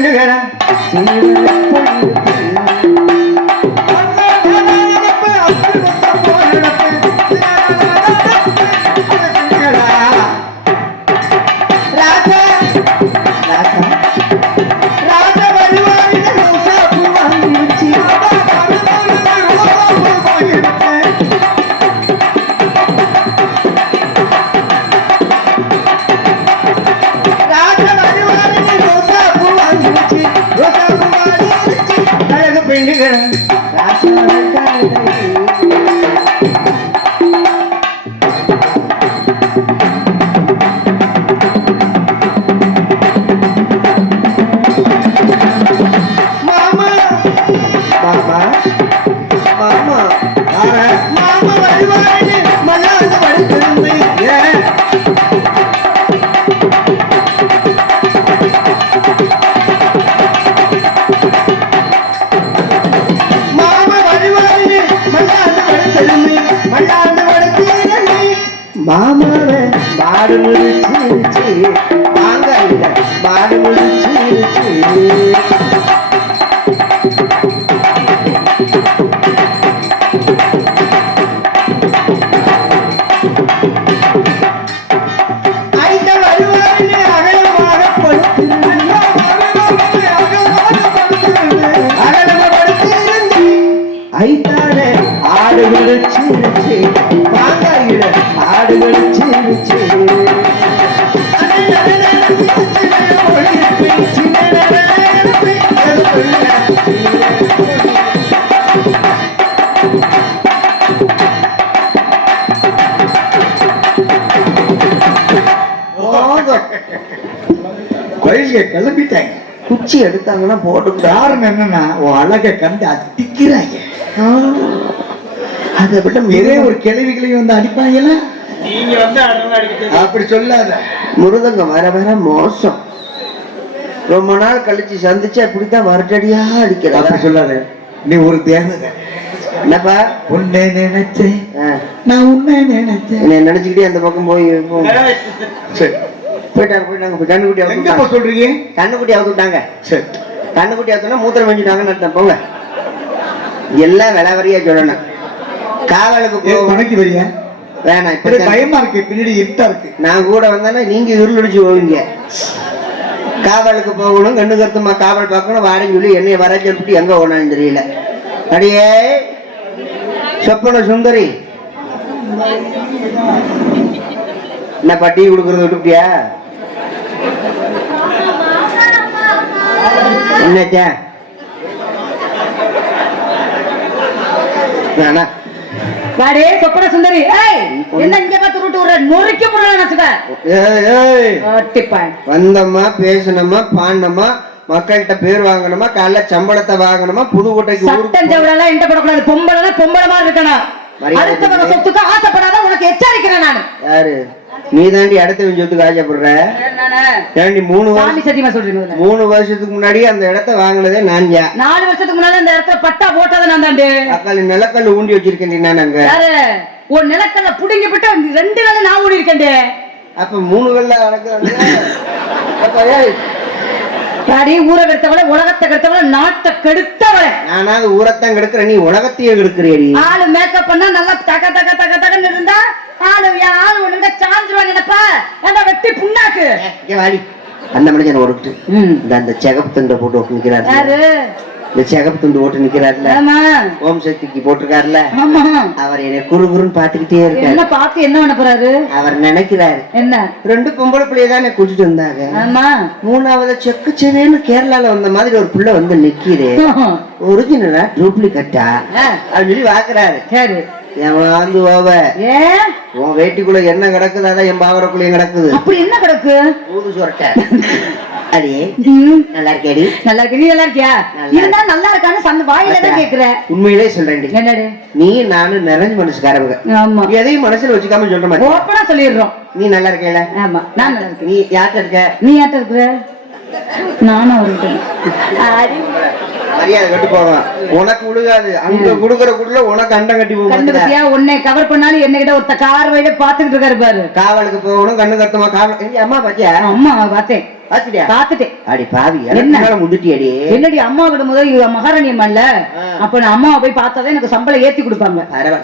வணங்குகிறேன் மாமாவை மாடு முடிச்சிருச்சு வாங்க இல்ல மாடு முடிச்சிருச்சு ஐந்த ஆடு விழிச்சிருச்சு கொள்கை கிளம்பிட்டாங்க. குச்சி எடுத்தாங்கன்னா போட்டு காரணம் என்னன்னா அழகை கண்டு அடிக்கிறாங்க. அதை விட மிருதம் ஒரு கிழவிகளையும் வந்து அடிப்பாங்கல்ல? அப்படி சொல்லாத. மிருதங்கம் வர வர மோசம். ரொம்ப நாள் கழிச்சு சந்திச்சு அப்படித்தான் வரட்டடியா அடிக்கிறதா அப்படி சொல்லாத. நீ ஒரு தேவதை. என்னப்பா? உன்னை நினைச்சேன் நான் உன்னை நினைச்சேன் என்னை நினைச்சுக்கிட்டே அந்த பக்கம் போய். சரி. போயிட்டாங்க போயிட்டாங்க. போய் கண்ணுக்குட்டி போய் சொல்றீங்க? கண்ணுக்குட்டி அவுத்துட்டாங்க சரி. கண்ணுக்குட்டி அவுத்துனா மூத்திரம் வெஞ்சிட்டாங்கன்னு அர்த்தம். போங்க. எல்லாம் விளவரியா சொல்லணும். காவலுக்கு வரியா? வேணாம் இப்படி இப்ப பயமா இருக்கு. பின்னாடி இருட்டா இருக்கு. நான் கூட வந்தேன்னா நீங்க இருளடிச்சு போவீங்க. காவலுக்கு போகணும் கண்ணு கருத்துமா காவல் பார்க்கணும் வாடன்னு சொல்லி என்னைய வர சொல்லிட்டு எங்க போனான்னு தெரியல. அடியே சொப்பன சுந்தரி. என்னப்பா டீ கொடுக்கறது விட்டுட்டியா என்னச்சா? வாடே சொப்பன சுந்தரி. ஏய் என்ன இங்க பார்த்து ரூட்டு விடுற நொறுக்கி போடுற நினைச்சுக்க ஏய், ஏய். வந்தோமா பேசணுமா பாண்டோமா மக்கள்கிட்ட பேர் வாங்கணுமா? காலைல சம்பளத்தை வாங்கணுமா? புதுக்கோட்டைக்கு சட்டம் செவடெல்லாம் என்கிட்ட போடக்கூடாது. பொம்பளை பொம்பளை மாதிரி இருக்கணும். மரியாதை அடுத்தவங்க கொடுங்க. சொத்துக்கு ஆசைப்படாத உனக்கு எச்சரிக்கிறேன் நான். யாரு? நீ தாண்டி அடுத்த சொத்துக்கு ஆசைப்படுற? மூணு வருஷம் சத்தியமா சொல்றீங்க மூணு வருஷத்துக்கு முன்னாடி அந்த இடத்த வாங்கினதே நான் நாலு வருஷத்துக்கு முன்னாடி அந்த இடத்துல பட்டா போட்டதை நான் தாண்டு. அக்கால் நிலக்கல் ஊண்டி வச்சிருக்கேன் நான் அங்க. உன் நிலக்கல்ல புடுங்கி விட்டு ரெண்டு நாள் நான் ஓடி இருக்கேன்டே. அப்ப மூணு வெள்ள வணக்கம் பாடி ஊரை கெடுத்தவள உலகத்தை கெடுத்தவள நாட்டை கெடுத்தவள. நானாவது ஊரத்தான் கெடுக்கிற நீ உலகத்தையே கெடுக்கிறியடி ஆளு மேக்கப் பண்ணா நல்லா தக தக தக தகன்னு இருந்தா ஆளு ஆளு ஒண்ணுங்க சாஞ்சிருவா நினைப்பா? ஏன்டா வெட்டி புண்ணாக்கு? வாடி. அந்த மனுஷன் ஒருட்டு இந்த அந்த சிகப்பு துண்டை போட்டு நிக்கிறாரு இந்த சிகப்பு துண்டு ஓட்டு நிக்கிறாருல. ஆமா. ஓம் சக்திக்கு போட்டிருக்காருல. அவர் என்னை குறு குறுன்னு பாத்துக்கிட்டே இருக்காரு. என்ன பார்த்து என்ன பண்ண போறாரு? அவர் நினைக்கிறாரு. என்ன? ரெண்டு பொம்பளை பிள்ளைய தானே கூட்டிட்டு வந்தாங்க. ஆமா. மூணாவது செக்கு செவேன்னு கேரளால வந்த மாதிரி ஒரு பிள்ளை வந்து நிக்கிது. ஒரிஜினலா டூப்ளிகேட்டா ஆ, அப்படின்னு சொல்லி பாக்குறாரு சரி ஏமாந்து ஓவ. ஏன் உன் வேட்டிக்குள்ள என்ன கிடக்குது? அதான் என் பாவரக்குள்ளயும் கிடக்குது. அப்படி என்ன கிடக்கு? ஊது சொரட்ட. ம், நல்லா இருக்கேடி நல்லா இருக்கு நீ நல்லா இருக்கியா இருந்தா நல்லா இருக்கான்னு சந்த வாயில தான் கேக்குற. உண்மையிலே சொல்றேன்டி. என்னடு? நீ நானும் நிறைஞ்ச மனசுக்காரவங்க. ஆமா. எதையும் மனசுல வச்சுக்காம சொல்ற மாதிரி ஓப்பனா சொல்லிடுறோம். நீ நல்லா இருக்கேல ஆமா நான் நல்லா இருக்கேன் நீ யார்கிட்ட இருக்க? நீ யார்ட்ட இருக்கிற? நானும் அவர்கிட்ட. மரியாதை கட்டு போவான் உனக்கு விழுகாது அங்க குடுக்கற குடுல உனக்கு அண்டம் கட்டி போகும் உன்னை கவர் பண்ணாலும் என்ன கிட்ட ஒருத்த கார் வழியில பாத்துக்கிட்டு இருக்காரு பாரு. காவலுக்கு போகணும் கண்ணு கத்தமா காவல் அம்மா பாத்தியா? அம்மா பார்த்தேன் பாத்துட்டியா பாத்துட்டேன் அடி பாவி என்ன? முந்துட்டியடி. என்னடி அம்மா விட முதல் இவ மகாராணி அம்மால ஆ. அப்ப நான் அம்மாவை போய் பார்த்தாதான் எனக்கு சம்பளம் ஏத்தி கொடுப்பாங்க.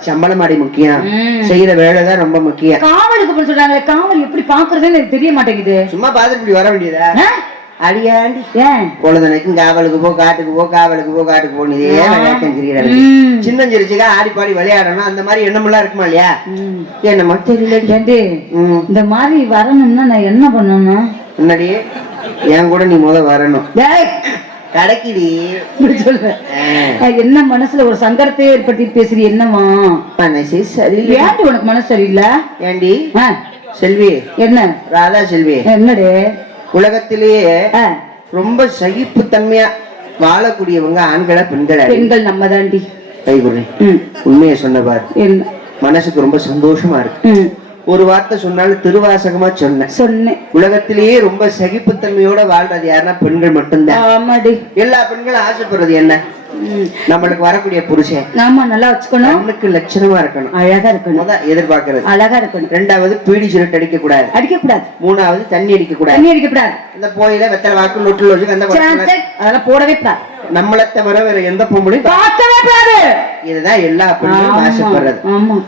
சம்பளம் அடி முக்கியம். செய்யற வேலைதான் ரொம்ப முக்கியம். காவலுக்கு போய் காவல் எப்படி பாக்குறதுன்னு எனக்கு தெரிய மாட்டேங்குது. சும்மா பாத்துட்டு இப்படி வர வேண்டியதா? அடியாண்டி. ஏன்? பொழுதனைக்கும் காவலுக்கு போ காட்டுக்கு போ காவலுக்கு போ காட்டுக்கு போ இதே விளையாட்டம் ஆடி பாடி விளையாடணும் அந்த மாதிரி எண்ணமெல்லாம் இருக்குமா இல்லையா? ம். என்ன மட்டும் தெரியல இந்த மாதிரி வரணும்னா நான் என்ன பண்ணணும்? முன்னாடி என் கூட நீ முத வரணும். கடைக்கிடி. என்ன மனசுல ஒரு சங்கடத்தை ஏற்படுத்தி பேசுறீ என்னமா மனசே சரியில்லை. ஏன்டி உனக்கு மனசு சரியில்லை? ஏண்டி செல்வி. என்ன? ராதா செல்வி. என்னடி? உலகத்திலேயே ரொம்ப சகிப்புத்தன்மையா வாழக்கூடியவங்க ஆண்களா பெண்களா பெண்கள் நம்ம தாண்டி கைகுறி ம், உண்மையை சொன்ன பாரு. மனசுக்கு ரொம்ப சந்தோஷமா இருக்கு. ஒரு வார்த்தை சொன்னாலும் திருவாசகமா சொன்னேன். சொன்னேன். உலகத்திலேயே ரொம்ப சகிப்புத்தன்மையோட வாழ்றது யாருன்னா பெண்கள் மட்டும்தான். ஆமாடி. எல்லா பெண்களும் ஆசைப்படுறது என்ன. நம்மளுக்கு வரக்கூடிய புருஷன். ஆமா நல்லா வச்சுக்கணும். கண்ணுக்கு லட்சணமா இருக்கணும். அழகா இருக்கணும். எதிர்பார்க்கறது. அழகா இருக்கணும். ரெண்டாவது பீடி சுருட்டு அடிக்க கூடாது அடிக்க கூடாது மூணாவது தண்ணி அடிக்க கூடாது தண்ணி அடிக்க கூடாது இந்த போயில வெத்தலை வாக்கு நொட்டில் வச்சு அந்த அதெல்லாம் போடவே கூடாது. நம்மளை தவிர வேற எந்த பொம்பளையும் பா- பார்க்கவே கூடாது. இதுதான் எல்லா பெண்களும் ஆசைப்படுறது.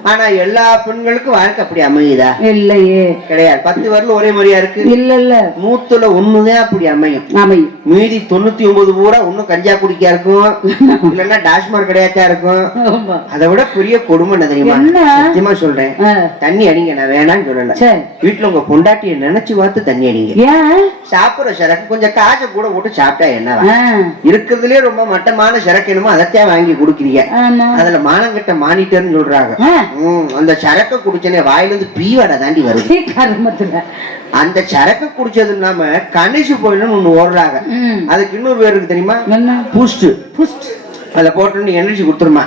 ஆனா எல்லா பெண்களுக்கும் வாழ்க்கை அப்படி அமையுதா? இல்லையே. கிடையாது. பத்து வரல ஒரே மாதிரியா இருக்கு? இல்ல இல்ல. நூத்துல ஒண்ணுதான் அப்படி அமையும். ஆமை மீதி தொண்ணூத்தி ஒன்பது பூரா ஒண்ணும் கஞ்சா குடிக்கா இருக்கும். இல்லன்னா டாஸ்மார் கிடையாச்சா இருக்கும். அதை விட பெரிய கொடுமை என்ன தெரியுமா? என்ன? சத்தியமா சொல்றேன். தண்ணி அடிங்க நான் வேணாம்னு சொல்லல. வீட்டுல உங்க பொண்டாட்டிய நினைச்சு பார்த்து தண்ணி அடிங்க. சாப்பிடுற சரக்கு கொஞ்சம் காசை கூட போட்டு சாப்பிட்டா என்னவா? ஆ, இருக்கிறதுலயே ரொம்ப மட்டமான சரக்கு என்னமோ அதைத்தான் வாங்கி குடுக்குறீங்க. அதுல மானங்கிட்ட மானிட்டர்னு சொல்றாங்க. அந்த சரக்கு குடிச்சனே வாயில இருந்து பீவடை தாண்டி வருது. கருமத்துல. அந்த சரக்கு குடிச்சது இல்லாம கணேசு போயிடணும்னு ஒண்ணு ஓடுறாங்க. அதுக்கு இன்னொரு பேர் இருக்கு தெரியுமா? பூஸ்ட். புஸ்ட். அதுல போட்டு எனர்ஜி கொடுத்துருமா.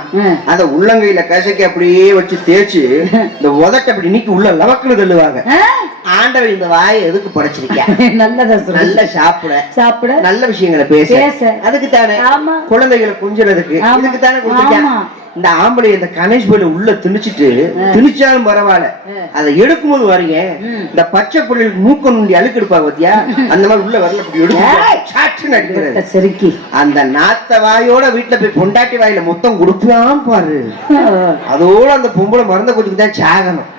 அத உள்ளங்கையில கசக்கி அப்படியே வச்சு தேய்ச்சு இந்த உதட்ட அப்படி நீக்கி உள்ள லவக்குன்னு தள்ளுவாங்க. ஆ, ஆண்டவன் இந்த வாயை எதுக்கு படைச்சிருக்க? நல்லதா சொல்லு. நல்ல சாப்பிட. சாப்பிட. நல்ல விஷயங்களை பேச. அதுக்கு தானே குழந்தைகளை கொஞ்சறதுக்கு. இதுக்கு தானே கொடுத்துருக்கேன் ஆமா. இந்த ஆம்பளை இந்த கணேஷ் போயில உள்ள திணிச்சிட்டு திணிச்சாலும் பரவாயில்ல. அதை எடுக்கும்போது வரீங்க. இந்த பச்சை புள்ளைகளுக்கு மூக்க நுண்டி அழுக்கு எடுப்பாங்க பாத்தியா? அந்த மாதிரி உள்ள வரல எடுக்கும் செருக்கி. அந்த நாத்த வாயோட வீட்டுல போய் பொண்டாட்டி வாயில மொத்தம் கொடுப்பான் பாரு. அதோட அந்த பொம்பளை மருந்த கொஞ்சம் தான் சாகணும்.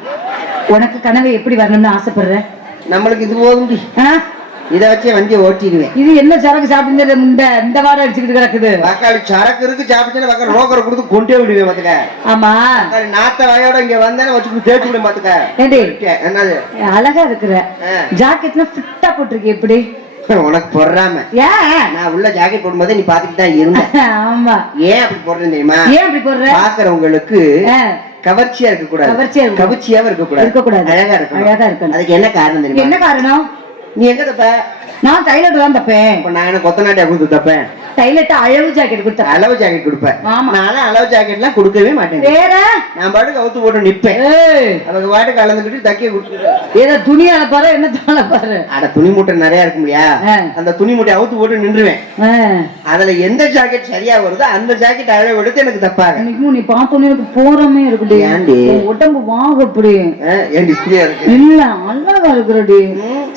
உனக்கு கனவு எப்படி வரணும்னு ஆசைப்படுற? நம்மளுக்கு இது போதும்? இதை வச்சே வண்டியை ஓட்டிடுவேன். இது என்ன சரக்கு சாப்பிட்டு இந்த இந்த வாரம் அடிச்சுக்கிட்டு கிடக்குது? தக்காளி சரக்கு இருக்கு சாப்பிட்டு பக்கம் ரோக்கரை கொடுத்து கொண்டே விடுவேன் பாத்துக்க. ஆமா. நாத்த வாயோட இங்க வந்தேன்னு வச்சுக்கிட்டு தேய்ச்சி விட பாத்துக்க. என்னது? அழகா இருக்கிற. ஜாக்கெட்லாம் ஃபிட்டா போட்டிருக்க எப்படி? உனக்கு பொறாம. நான் உள்ள ஜாக்கெட் போடும்போது நீ பாத்துட்டு தான் இருந்த ஆமா. ஏன் அப்படி போடுறேன் தெரியுமா? ஏன் அப்படி போடுற? பாக்குறவங்களுக்கு கவர்ச்சியா இருக்க கூடாது. கவர்ச்சியாவும் இருக்க கூடாது இருக்கக்கூடாது. அழகா இருக்கணும். அழகா இருக்கணும். அதுக்கு என்ன காரணம் தெரியுமா? என்ன காரணம்? நீ எங்க தப்ப? நான் டைலர் தான் தப்பேன். இப்ப நான் என்ன கொத்தநாட்டியா கொடுத்து தப்பேன். டைலர்ட்ட அளவு ஜாக்கெட் கொடுத்தேன். அளவு ஜாக்கெட் கொடுப்பேன். ஆமா. நானும் அளவு ஜாக்கெட் எல்லாம் கொடுக்கவே மாட்டேன். வேற? நான் பாட்டுக்கு அவுத்து போட்டு நிப்பேன். அவங்க பாட்டுக்கு கலந்துக்கிட்டு தக்கிய கொடுத்துட்டு ஏதோ துணியால பாரு என்ன தாள பாரு. அட துணி மூட்டை நிறைய இருக்கு முடியா. அந்த துணி மூட்டை அவுத்து போட்டு நின்றுவேன். அதுல எந்த ஜாக்கெட் சரியா வருதோ அந்த ஜாக்கெட் அளவு எடுத்து எனக்கு தப்பாக இன்னைக்கும் நீ பார்த்தோன்னே எனக்கு போறமே இருக்குடி? உன் உடம்பு வாங்க அப்படி என் டிஸ்பிளே இருக்கு? இல்ல அழகா இருக்கிறடி.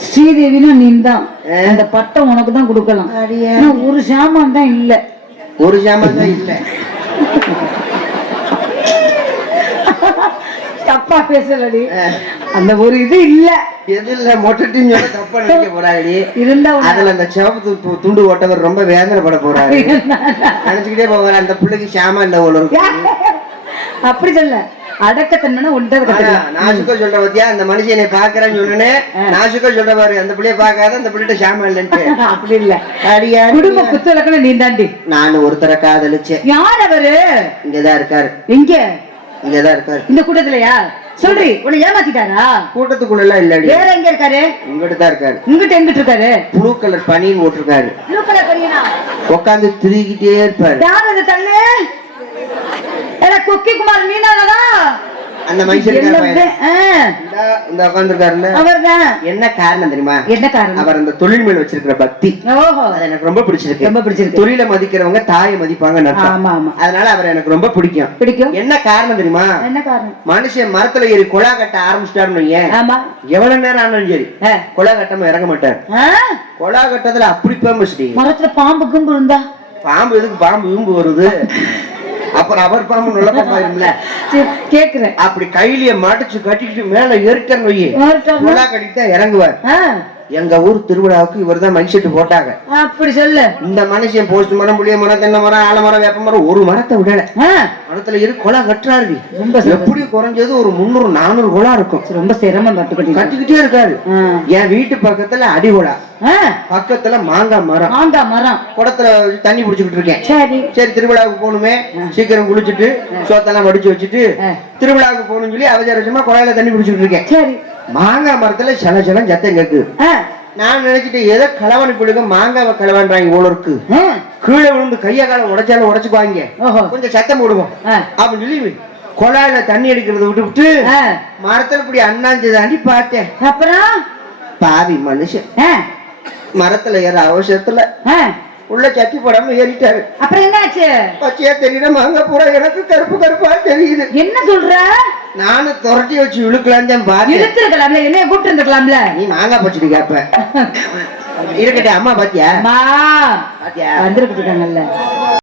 ஸ்ரீதேவினா நீ தான் அந்த பட்டம் உனக்கு தான் கொடுக்கலாம். ஒரு சாமான் தான் இல்ல. ஒரு ஜாமான் தான் இல்ல. தப்பா பேசலடி. அந்த ஒரு இது இல்ல. எது இல்ல மொட்டட்டின்னு சொல்ல தப்பா நினைக்க போறாடி. இருந்தா அதுல அந்த சிவப்பு துண்டு ஓட்டவர் ரொம்ப வேதனைப்பட போறாரு. நினைச்சுக்கிட்டே போவாரு அந்த பிள்ளைக்கு சாமா இல்ல ஒரு அப்படி சொல்ல அடக்கத்தன்மைனா ஒன்றது நாசுக்கா சொல்ற பத்தியா? அந்த மனுஷன் என்னை பாக்குறேன்னு சொல்லுன்னு நாசுக்கா சொல்ற பாரு அந்த பிள்ளைய பாக்காத அந்த பிள்ளைகிட்ட சாமா இல்லன்ட்டு அப்படி இல்ல. அடியா குடும்ப புத்தலக்கணும் நீ தாண்டி நான் ஒருத்தரை காதலிச்சேன். யார் அவரு? இங்கதான் இருக்காரு. எங்க இங்கதான் இருக்காரு. இந்த கூட்டத்திலயா? சொல்றி உன்னை ஏமாத்திட்டாரா? கூட்டத்துக்குள்ள எல்லாம் இல்லடி. வேற எங்க இருக்காரு? தான் இருக்காரு. இங்கிட்ட எங்கிட்டு இருக்காரு? ப்ளூ கலர் பனின்னு போட்டிருக்காரு. ப்ளூ கலர் பனியனா? உட்காந்து திருகிட்டே இருப்பாரு. யார் தள்ளு குக்கி குமார் அந்த மனுஷன். இந்தா, அவர்தான் என்ன காரணம் தெரியுமா? என்ன காரணம்? அவர் அந்த தொழில் மேல் வச்சிருக்கிற பக்தி. ஓஹோ. அது எனக்கு ரொம்ப பிடிச்சிருக்கு. ரொம்ப பிடிச்சிருக்கு. தொழிலை மதிக்கிறவங்க தாயை மதிப்பாங்க ஆமா ஆமா. அதனால அவர் எனக்கு ரொம்ப பிடிக்கும். பிடிக்கும்? என்ன காரணம் தெரியுமா? என்ன காரணம்? மனுஷன் மரத்துல ஏறி குழா கட்ட ஆரம்பிச்சிட்டாருன்னு ஆமா. எவ்வளவு நேரம் ஆனாலும் சரி. குழா கட்டாம இறங்க மாட்டார்? குழா கட்டத்துல அப்படி மரத்துல பாம்பு கும்பு இருந்தா? பாம்பு எதுக்கு பாம்பு விம்பு வருது? அப்புறம் அவர் பாம்பு நல்ல பாம்பா சரி, கேக்குறேன். அப்படி கையிலேயே மாட்டிச்சு கட்டிக்கிட்டு மேல ஏறிட்டான்னு வையே? குழா கட்டிட்டு இறங்குவார். எங்க ஊர் திருவிழாவுக்கு இவர் தான் மைசெட்டு போட்டாங்க. அப்படி சொல்லு. இந்த மனுஷன் போஸ்ட் மரம் புளிய மரம் தென்னை மரம் ஆலமரம் வேப்ப மரம் ஒரு மரத்தை விடல. மரத்துல இரு கொலா கட்டுறாரு. ரொம்ப. எப்படி குறைஞ்சது ஒரு முந்நூறு நானூறு குலா இருக்கும். ரொம்ப சிரமம் கட்டுக்கட்டி கட்டிக்கிட்டே இருக்காரு. என் வீட்டு பக்கத்துல அடி குலா. பக்கத்துல மாங்காய் மரம். ஆண்டா மரம். குடத்துல தண்ணி பிடிச்சிக்கிட்டு இருக்கேன். சரி. சரி திருவிழாவுக்கு போகணுமே. சீக்கிரம் குளிச்சுட்டு சோத்தெல்லாம் வடிச்சு வச்சுட்டு. திருவிழாவுக்கு போகணும்னு சொல்லி அவசரமா குழாயில தண்ணி பிடிச்சிக்கிட்டு இருக்கேன். சரி. மாங்காய் மரத்துல சல சலம் சத்தம் கேக்குது ஆ, நான் நினைச்சிட்டு ஏதோ களவாணி பிள்ளைங்க மாங்காவை இருக்கு. ஆ, கீழே விழுந்து கைய காலம் உடைச்சாலும் உடைச்சுக்குவாங்க. கொஞ்சம் சத்தம் போடுவோம். ஆ, அப்படின்னு சொல்லி குழாயில தண்ணி அடிக்கிறத விட்டுவிட்டு ஆ. மரத்துல இப்படி அண்ணாஞ்சு தாண்டி பார்த்தேன். அப்புறம்? பாவி மனுஷன். மரத்துல ஏற அவசரத்துல உள்ள சட்டி போடாம ஏறிட்டாரு. அப்புறம் என்னாச்சு? பச்சையா தெரியல மாங்க பூரா எனக்கு கருப்பு கருப்பா தெரியுது. என்ன சொல்ற? நானும் துரட்டி வச்சு இழுக்கலாம் தான் பார்த்தேன். இழுத்துருக்கலாம்ல என்னைய கூப்பிட்டு இருந்திருக்கலாம்ல நீ மாங்காய் பச்சடி கேப்ப. இருக்கட்டே அம்மா பாத்தியா? பாத்தியா? வந்திருக்கிட்டு இருக்காங்கல்ல.